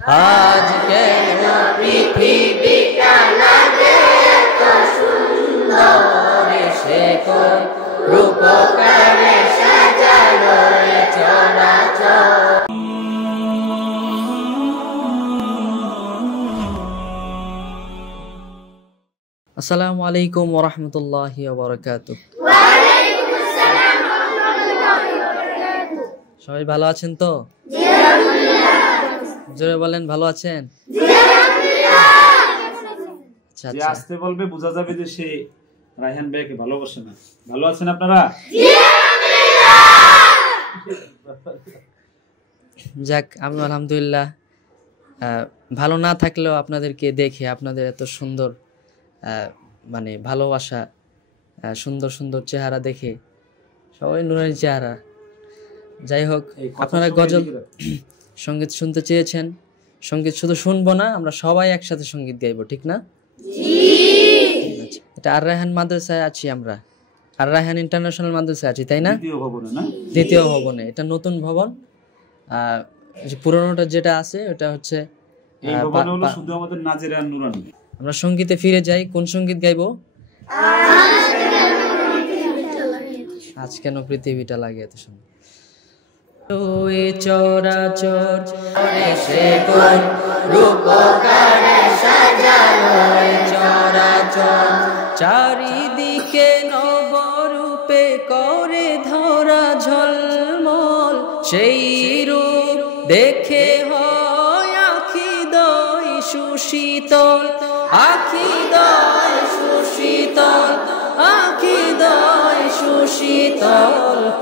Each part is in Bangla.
আজ কেন পৃথিবীটা লাগে এত সুন্দর, সে কোন রূপকারে সাজালো এ চরাচর। আসসালামু আলাইকুম ওয়া রাহমাতুল্লাহি ওয়া বারাকাতুহু। ওয়া আলাইকুম আসসালাম ওয়া রাহমাতুল্লাহি ওয়া বারাকাতুহু। সবাই ভালো আছেন তো? জি আলহামদুলিল্লাহ। জোরে বলেন, ভালো আছেন? জি আলহামদুলিল্লাহ। আচ্ছা যে আসতে বলবে বোঝা যাবে যে সে রায়হান ভাইকে ভালোবাসে না। ভালো আছেন আপনারা? জি আলহামদুলিল্লাহ। যাক, আমি আলহামদুলিল্লাহ। ভালো না থাকলেও আপনাদেরকে দেখে, আপনাদের এত সুন্দর মানে ভালোবাসা, সুন্দর সুন্দর চেহারা দেখে, সবাই নুরানি চেহারা। যাই হোক, আপনারা গজল সঙ্গীত শুনতে চেয়েছেন। সঙ্গীত শুধু শুনবো না, আমরা সবাই একসাথে সঙ্গীত গাইবো, ঠিক না? এটা আর রায়হান মাদ্রাসায় আছি আমরা, আর রায়হান ইন্টারন্যাশনাল মাদ্রাসায় আছি, তাই না? দ্বিতীয় ভবনে। এটা নতুন ভবন। পুরোনোটা যেটা আছে ওটা হচ্ছে আমরা সঙ্গীতে ফিরে যাই। কোন সঙ্গীত গাইবো? আজ কেন পৃথিবীটা লাগে এত সুন্দর। ওই চরাচর সে কোন রূপকারে সাজালো এ চরাচর, চারিদিকে নবরূপে করে ধরা ঝলমল, সেই রূপ দেখে হয় আখি দয় সুশীতল, আখি দয় সুশীতল, আখি দয় সুশীতল।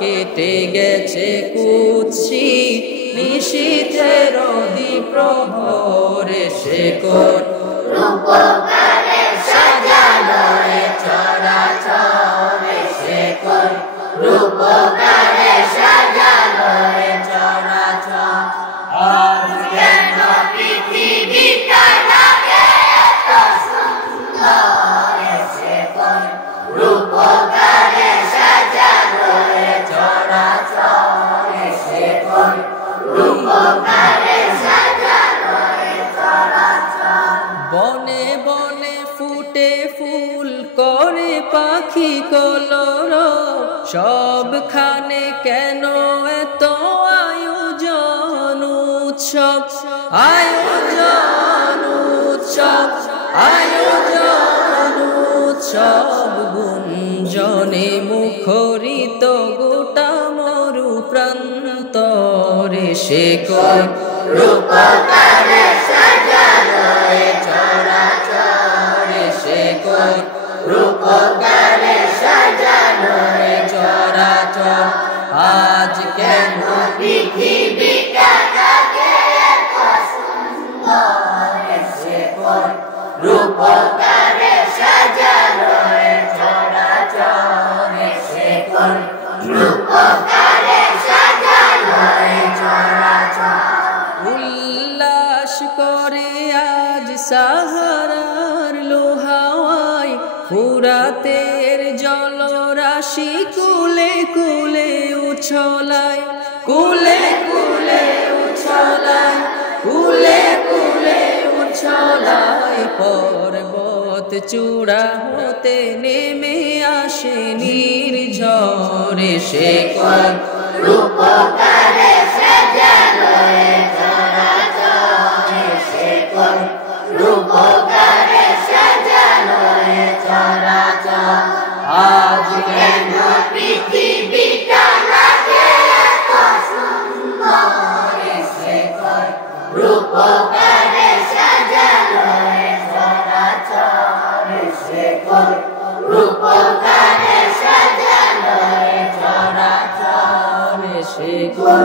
কেটে গেছে কুৎসিত নিশীথের দ্বীপ্রহরে, সে কোন রূপকারে সাজালো এ চরাচর, সে কোন রূপকারে সাজালো এ চরাচর। আজ কেন পৃথিবীটা লাগে এত সুন্দর, সে কোন রূপকারে সাজালো এ চরাচর, সে কোন রূপকারে সাজালো এ চরাচর। বনে বনে ফুটে ফুল করে পাখি কলরব, সবখানে কেন এত আয়োজন উৎসব, আয়োজন উৎসব, আয়োজন উৎসব। গুঞ্জনে মুখরিত গোটা মরু প্রান্তরে, সে কোন রূপকারে সাজালো এ চরাচর, সে কোন রূপকারে সাজালো এ চরাচর। আজ কেন পৃথিবীটা লাগে এত সুন্দর, সে কোন রূপকারে সাজালো এ চরাচর, সে কোন রূপকারে সাজালো এ চরাচর। উল্লাস করে আজ সাহারার লোহাওয়ায়, ফুরাতের জলরাশি কুলে কুলে উছলায়, কুলে কুলে উছলায়, কুলে কুলে উছলায়। পর্বত চূড়া হতে নেমে আসে নির্ঝরে, সে কোন রূপকারে সাজালো এ চরাচর, সে কোন রূপকারে সাজালো এ চরাচর। আজ কেন পৃথিবীটা লাগে এত সুন্দর, সে কোন রূপকারে সাজালো এ চরাচর, সে কোন রূপকারে সাজালো এ চরাচর, সে কোন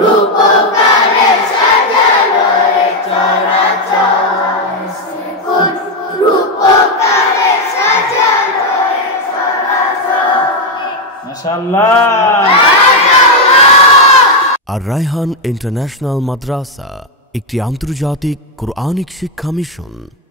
রূপকারে সাজালো এ চরাচর, সে কোন রূপকারে সাজালো এ চরাচর। মাশাআল্লাহ। আর রায়হান ইন্টারন্যাশনাল মাদ্রাসা একটি আন্তর্জাতিক কোরআনিক শিক্ষা মিশন।